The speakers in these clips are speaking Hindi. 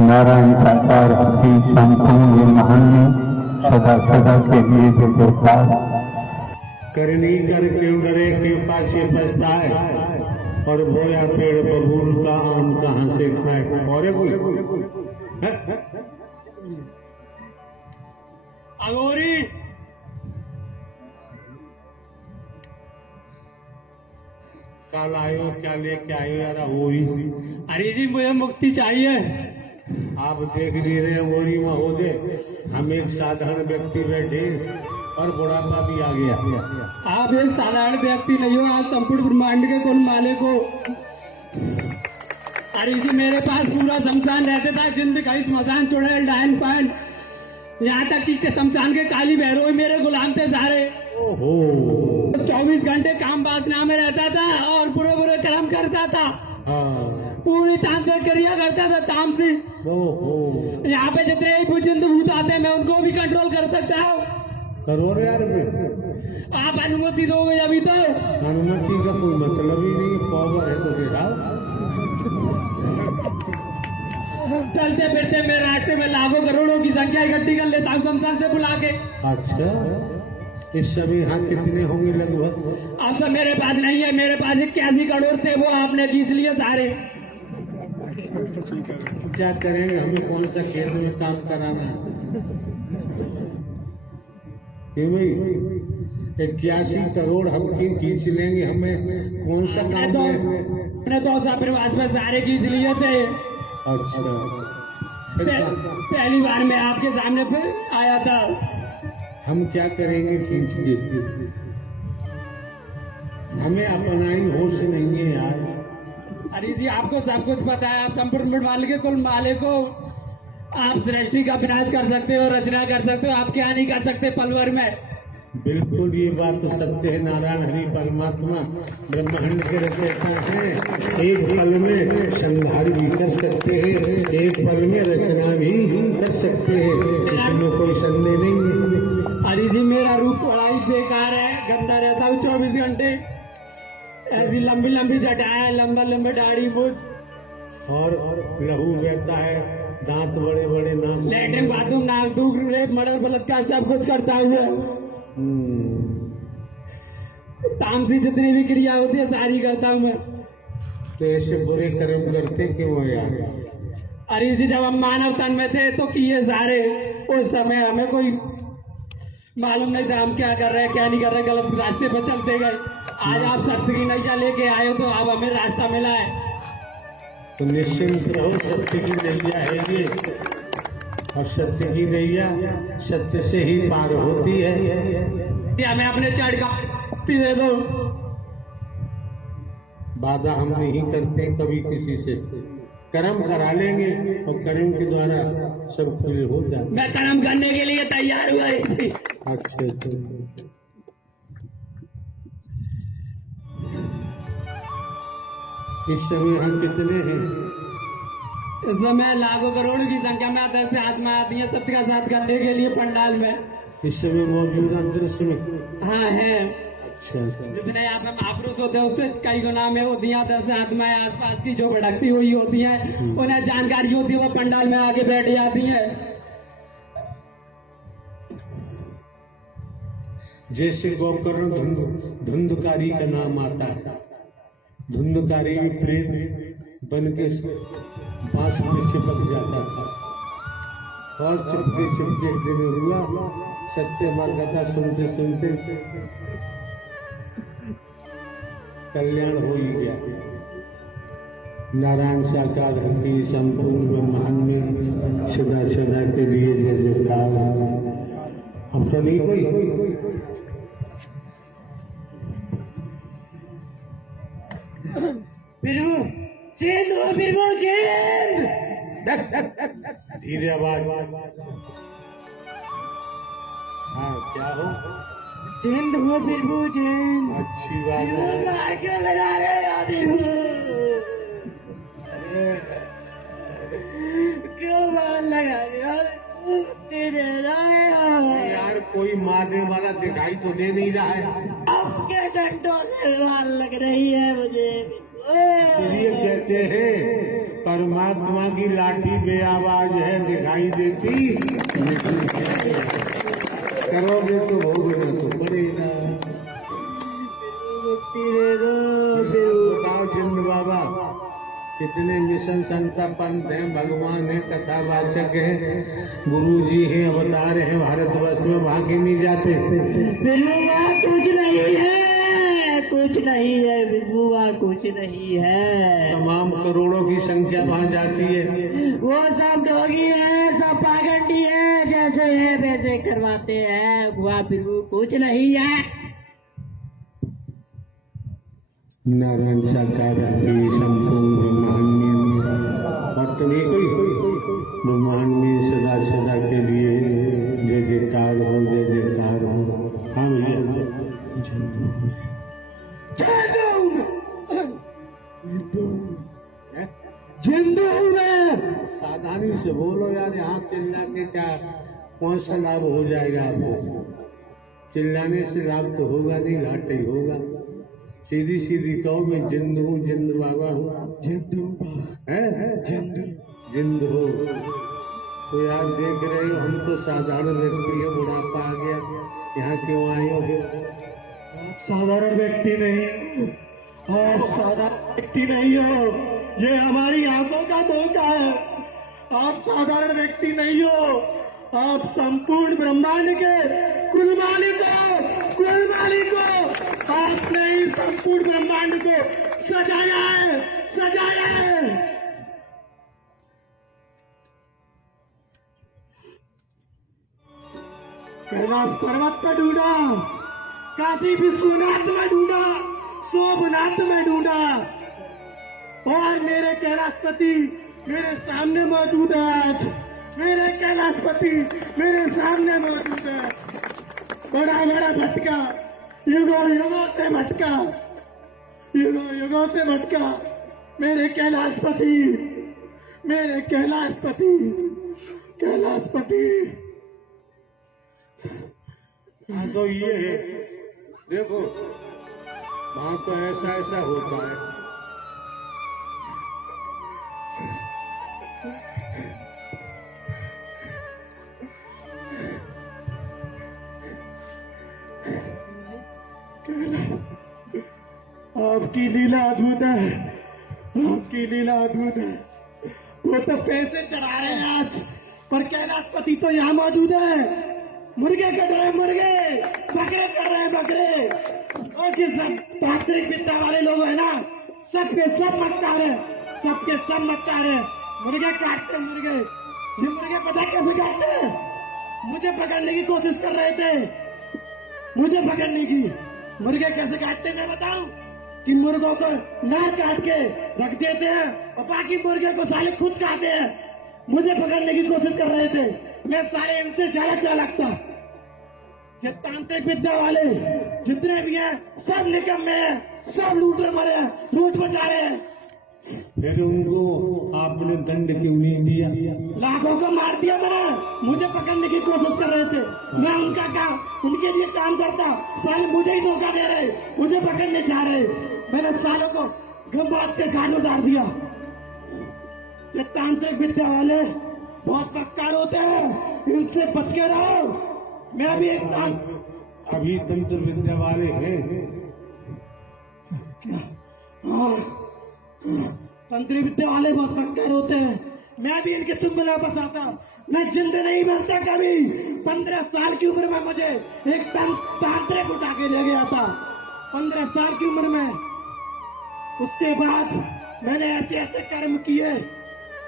नारायण साकार की संपूर्ण महान में सदा सदा के लिए जयकार। करनी कर क्यों डरे क्यों पाछे पछताए, और बोया पेड़ बबूल का आम कहाँ से खाए। और कोई अगोरी कल आयो क्या लेके आयो यार अगोरी। अरे जी मुझे मुक्ति चाहिए। आप देख लिए रहे अगोरी महोदय, हम एक साधारण व्यक्ति बैठे और बुढ़ापा भी आ गया। आप एक साधारण व्यक्ति नहीं हो, आप संपूर्ण ब्रह्मांड के कुल मालिक हो। अरे जी मेरे पास पूरा शमशान रहता था, जिंद कहीं स्मशान चुड़ैल डायन पान, यहाँ तक कि शमशान के काली भैरव मेरे गुलाम थे सारे। ओहो 24 घंटे काम वासना में रहता था और बुरे बुरे कर्म करता था। हाँ पूरी तामसिक क्रिया करता था तामसिक। ओहो यहाँ पे जितने जिंद भूत आते हैं मैं उनको भी कंट्रोल कर सकता हूँ। करो रे यार, आप अनुमति दोगे अभी तो? अनुमति का कोई मतलब ही नहीं, पावर है तो दिखाओ। चलते फिरते मैं रास्ते में लाखों करोड़ों की संख्या इकट्ठी कर लेता हूँ शमशान से बुला के। अच्छा इस समय यहाँ कितने होंगे लगभग? अब तो मेरे पास नहीं है, मेरे पास 81 करोड़ थे, वो आपने खींच लिए सारे। क्या करेंगे, हमें कौन सा खेत में काम कराना है? क्यों भाई 81 करोड़ हम क्यों खींच लेंगे, हमें कौन सा काम है? मैंने तो प्रवास में सारे खींच लिए थे। अच्छा पहली बार मैं आपके सामने फिर आया था। हम क्या करेंगे खींच के, हमें अपना ही होश नहीं है यार। अरे जी आपको सब कुछ पता है, आप संपूर्ण मालिक के कुल मालिक हो। आप सृष्टि का विनाश कर सकते हो, रचना कर सकते हो, आप क्या नहीं कर सकते पल भर में। बिल्कुल ये बात तो सत्य है। नारायण हरि परमात्मा ब्रह्मांड के रचयिता हैं, एक पल में संहार भी कर सकते हैं, एक पल में रचना भी कर सकते हैं, इसमें कोई संदेह नहीं है। अरे जी मेरा रूप बड़ा ही बेकार है, गंदा रहता हूँ 24 घंटे। ऐसी लंबी लंबी जटाएं, लंबा लंबा दाढ़ी मुझ, और लहू बहता है, दांत बड़े बड़े, नाम लैट्रिन बाथरूम नाक दूध रेप मर्डर बलात्कार सब कुछ करता हूँ। तामसी जितनी भी क्रिया होती है सारी करता हूँ मैं। तो ऐसे बुरे कर्म करते क्यों यार? अरे जी जब हम मानव तन में थे तो किए सारे, उस समय हमें कोई मालूम नहीं था हम क्या कर रहे हैं क्या नहीं कर रहे, गलत रास्ते पर चलते गए। आज आप सत्य की नैया लेके आए हो तो अब हमें रास्ता मिला है। तो निश्चिंत रहो, सत्य की नैया है ये, और सत्य की नैया सत्य से ही पार होती है। हमें अपने चढ़ का दे दो। वादा हम नहीं करते कभी किसी से, कर्म करा लेंगे और कर्म के द्वारा सब कुछ हो जाए। मैं कर्म करने के लिए तैयार हुआ ही। अच्छा इस समय हम कितने हैं? इस समय लाखों करोड़ की संख्या में आदर से आत्मा आती है सत्य का साथ करने के लिए पंडाल में इस समय मौजूद दृश्य में? हाँ है। अच्छा जितने यहाँ पे महापुरुष होते हैं उससे कई गुना में होती है आदर से आत्माएं आसपास की जो भटकती हुई होती है, उन्हें जानकारी होती है, वो पंडाल में आके बैठ जाती है। जैसे गोकर्ण धुंधकारी का नाम आता है, धुंधकारी प्रेत बन के बांस में चिपक जाता था, और चिपके चिपके दिन हुआ सत्य मार्ग का सुनते सुनते कल्याण हो ही गया। नारायण साकार की संपूर्ण ब्रह्मांड में सदा सदा के लिए जय जयकार। अब तो नहीं कोई धीरे आवाज। हाँ क्या हो? चेंद हुआ बिरबू चेंद। अच्छी बात है। क्यों लगा रहे क्यों लगा यार कोई मारने वाला दिखाई तो दे नहीं रहा है। आपके डंडों से वाल लग रही है मुझे। इसलिए कहते हैं परमात्मा की लाठी बेआवाज है, दिखाई देती करोगे तो भोगना तो पड़ेगा। बताओ जिंद बाबा, कितने मिशन संत पंत हैं, भगवान है, कथावाचक है, गुरु जी हैं, अवतार हैं, भारतवर्ष में भागे नहीं जाते। कुछ नहीं है, कुछ नहीं है विभुआ, कुछ नहीं है। तमाम करोड़ों की संख्या वहाँ जाती है। वो सब डोगी है, सब पागंडी है, जैसे है वैसे करवाते हैं। बुआ विभु कुछ नहीं है। नारायण साकार संपूर्ण ब्रह्मांड में मत नहीं कोई ब्रह्मांड में सदा सदा के लिए जय जयकार हो, जय जयकार हो। हाँ जिंदू में सावधानी से बोलो यार, यहाँ चिल्ला के क्या कौन सा लाभ हो जाएगा आपको? चिल्लाने से लाभ तो होगा नहीं, घाटा ही होगा। सीधी सीधी कहो मैं जिंद हूँ, जिंद बाबा हूँ, जिंद हो। तो यार देख रहे हो, हम तो साधारण व्यक्ति है, बुढ़ापा आ गया, यहाँ क्यों आए हो? आप साधारण व्यक्ति नहीं, आप साधारण व्यक्ति नहीं हो, ये हमारी आंखों का धोखा है। आप साधारण व्यक्ति नहीं हो, आप संपूर्ण ब्रह्मांड के कुल मालिक हो, कुल मालिक हो। आपने इस संपूर्ण ब्रह्मांड को सजाया है, सजाया है। कैलाश पर्वत पर ढूंढा, काशी विश्वनाथ में ढूंढा, सोमनाथ में ढूंढा, और मेरे कैलाशपति मेरे सामने मौजूद है। आज मेरे कैलाशपति मेरे सामने मौजूद है। बड़ा बड़ा भटका, युगों युगों से भटका, युगों युगों से भटका, मेरे कैलाशपति, मेरे कैलाशपति, कैलाशपति। हाँ तो ये है, देखो वहाँ तो ऐसा ऐसा होता है। आपकी लीला अद्भुत है, आपकी लीला अद्भुत है। वो तो पैसे चढ़ा रहे हैं आज, पर कैलाशपति तो यहाँ मौजूद है। मुर्गे कट रहे हैं, मुर्गे, बकरे चढ़ रहे हैं, बकरे। और जिस सब तांत्रिक विद्या वाले लोग हैं ना, सब के सब मटका रहे, सबके सब मटका रहे। मुर्गे काटते हैं, मुर्गे। ये मुर्गे पता कैसे काटते हैं? मुझे पकड़ने की कोशिश कर रहे थे, मुझे पकड़ने की। मुर्गे कैसे काटते हैं मैं बताऊं? कि मुर्गों को नाक काट के रख देते हैं और बाकी मुर्गे को साले खुद खाते हैं। मुझे पकड़ने की कोशिश कर रहे थे, मैं साले इनसे ज्यादा चालाक था। ये तांत्रिक विद्या वाले जितने भी हैं सब निकम्मे हैं, सब लूटर मरे हैं, लूट बचा रहे हैं। फिर उनको आपने दंड क्यों नहीं दिया? लाखों को मार दिया मैंने, मुझे पकड़ने की कोशिश कर रहे थे। मैं उनका काम, उनके लिए काम करता, साले मुझे ही धोखा दे रहे, मुझे पकड़ने चाह रहे। मैंने सालों को गंबात के घाट उतार दिया। ये तांत्रिक विद्या वाले बहुत पक्कार होते हैं, इनसे बच के रहो। मैं भी एक अभी तंत्र विद्या वाले हैं। तंत्री विद्या वाले बहुत पक्कर होते हैं, मैं भी इनके चुंगल में फंसाता। मैं जिंद नहीं बनता कभी। 15 साल की उम्र में मुझे एक तांत्रिक उठा के ले गया था, 15 साल की उम्र में। उसके बाद मैंने ऐसे ऐसे कर्म किए,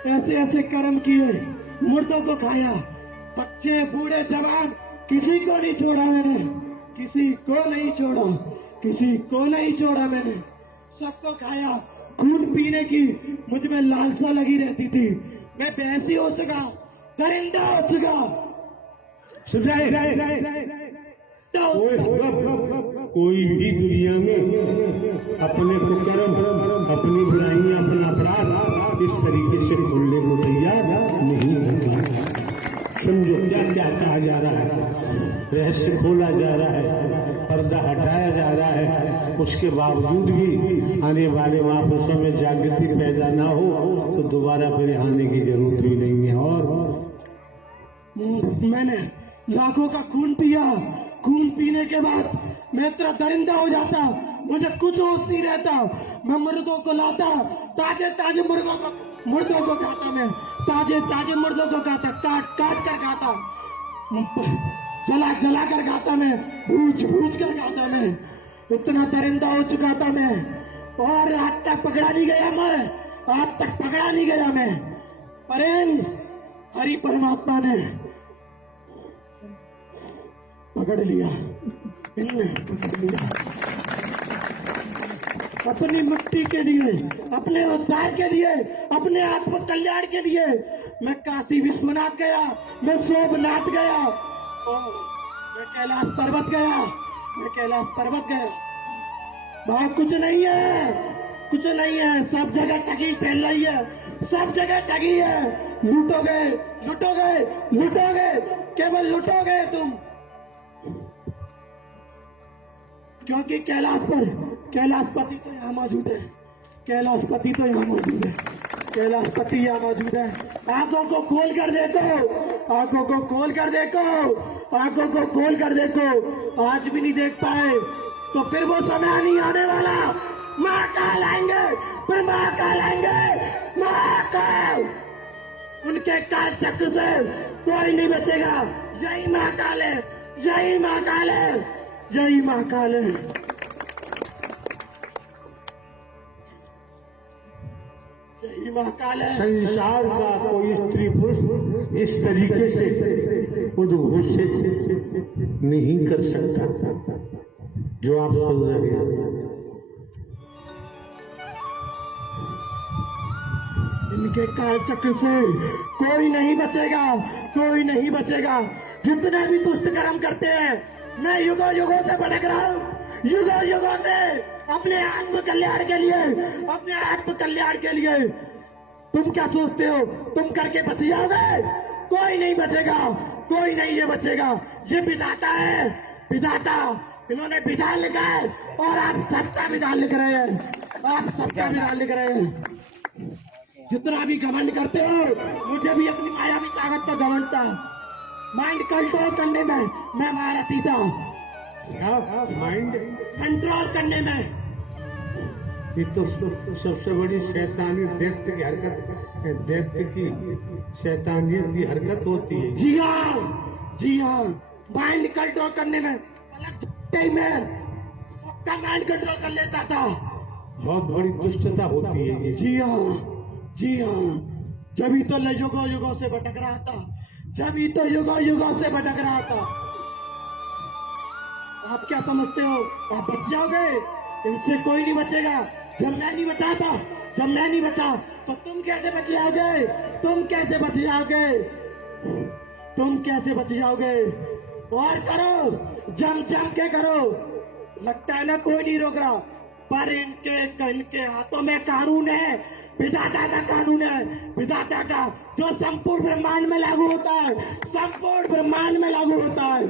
ऐसे ऐसे कर्म किए, मुर्दों को खाया, बच्चे बूढ़े जवान किसी को नहीं छोड़ा मैंने, किसी को नहीं छोड़ा, किसी को नहीं छोड़ा मैंने, सबको खाया। खून पीने की मुझ में लालसा लगी रहती थी। मैं भैंसी हो चुका, दरिंदा हो चुका। कोई भी दुनिया में अपने कुकर्म, अपनी बुराइयां, अपना अपराध इस तरीके से खोलने को तैयार नहीं होता। समझो क्या क्या कहा जा रहा है, रहस्य खोला जा रहा है। पर्दा हटाया जा रहा है, उसके बावजूद भी आने वाले महापुरुषों में जागृति पैदा ना हो तो दोबारा फिर आने की जरूरत भी नहीं है। और मैंने लाखों का खून पिया, खून पीने के बाद मैं इतना दरिंदा हो जाता, मुझे कुछ होश नहीं रहता। मैं मुर्दों को लाता, ताजे ताजे मुर्दों को खाता, मैं ताजे ताजे मुर्दों को खाता, काट काट कर खाता, जला जला कर खाता, मैं भूज भूज कर खाता, मैं इतना दरिंदा हो चुका था मैं। और आज तक पकड़ा नहीं गया मैं, आज तक पकड़ा नहीं गया मैं। पर हरि परमात्मा ने पकड़ लिया, इनने पकड़ लिया। अपनी मुक्ति के लिए, अपने उद्धार के लिए, अपने आत्म कल्याण के लिए मैं काशी विश्वनाथ गया, मैं सोमनाथ गया, और मैं कैलाश पर्वत गया, मैं कैलाश पर्वत गया। वहां कुछ नहीं है, कुछ नहीं है, सब जगह ठगी फैल रही है, सब जगह ठगी है। लूटोगे लूटोगे लूटोगे, केवल लूटोगे तुम, क्योंकि कैलाशपति तो यहाँ मौजूद है, कैलाशपति तो यहाँ मौजूद है, कैलाशपति यहाँ मौजूद है। आंखों को खोल कर देखो, आंखों को खोल कर देखो, आंखों को खोल कर देखो। आज भी नहीं देख पाए तो फिर वो समय नहीं आने वाला। महाकाल आएंगे, फिर महाकाल आएंगे, महाकाल। उनके काल चक्र से कोई नहीं बचेगा। जय महाकाल है, जय महाकाल है, जय महाकाल है। जय महाकाल है। संसार का कोई स्त्री पुरुष इस तरीके से उद्घोषित नहीं कर सकता जो आप सुन रहे हैं। इनके काल चक्र से कोई नहीं बचेगा, कोई नहीं बचेगा। जितने भी दुष्ट कर्म करते हैं, मैं युगों युगों से भटक रहा हूँ, युगों युगों से अपने आत्म कल्याण के लिए, अपने आत्म कल्याण के लिए। तुम क्या सोचते हो तुम करके बच जाओगे? कोई नहीं बचेगा, कोई नहीं ये बचेगा। ये विधाता है, विधाता। इन्होंने विधान लिखा है और आप सबका विधान लिख रहे हैं, आप सबका विधान लिख रहे हैं। जितना भी घमंड करते हो, मुझे भी अपनी मायावी ताकत का घमंड था। माइंड कंट्रोल करने में मैं महारथी था। माइंड कंट्रोल करने में ये तो सबसे बड़ी शैतानी दैत्य की हरकत, दैत्य की शैतानियत की हरकत होती है। जी हाँ, जी हाँ। माइंड कंट्रोल करने में मैं सबका माइंड कंट्रोल कर लेता था। बहुत बड़ी दुष्टता होती है। जी हाँ, जी हाँ। जब तो युगों युगों से भटक रहा था, जब तो युगों युगों से भटक रहा था। आप क्या समझते हो आप बच जाओगे? इनसे कोई नहीं बचेगा। जब मैं नहीं बचा था, जब मैं नहीं बचा तो तुम कैसे बच जाओगे? तुम कैसे बच जाओगे? तुम कैसे बच जाओगे? और करो, जम जम के करो। लगता है ना कोई नहीं रोक रहा, पर इनके हाथों में कानून है, विधाता का कानून है, विधाता का, जो संपूर्ण ब्रह्मांड में लागू होता है, संपूर्ण ब्रह्मांड में लागू होता है।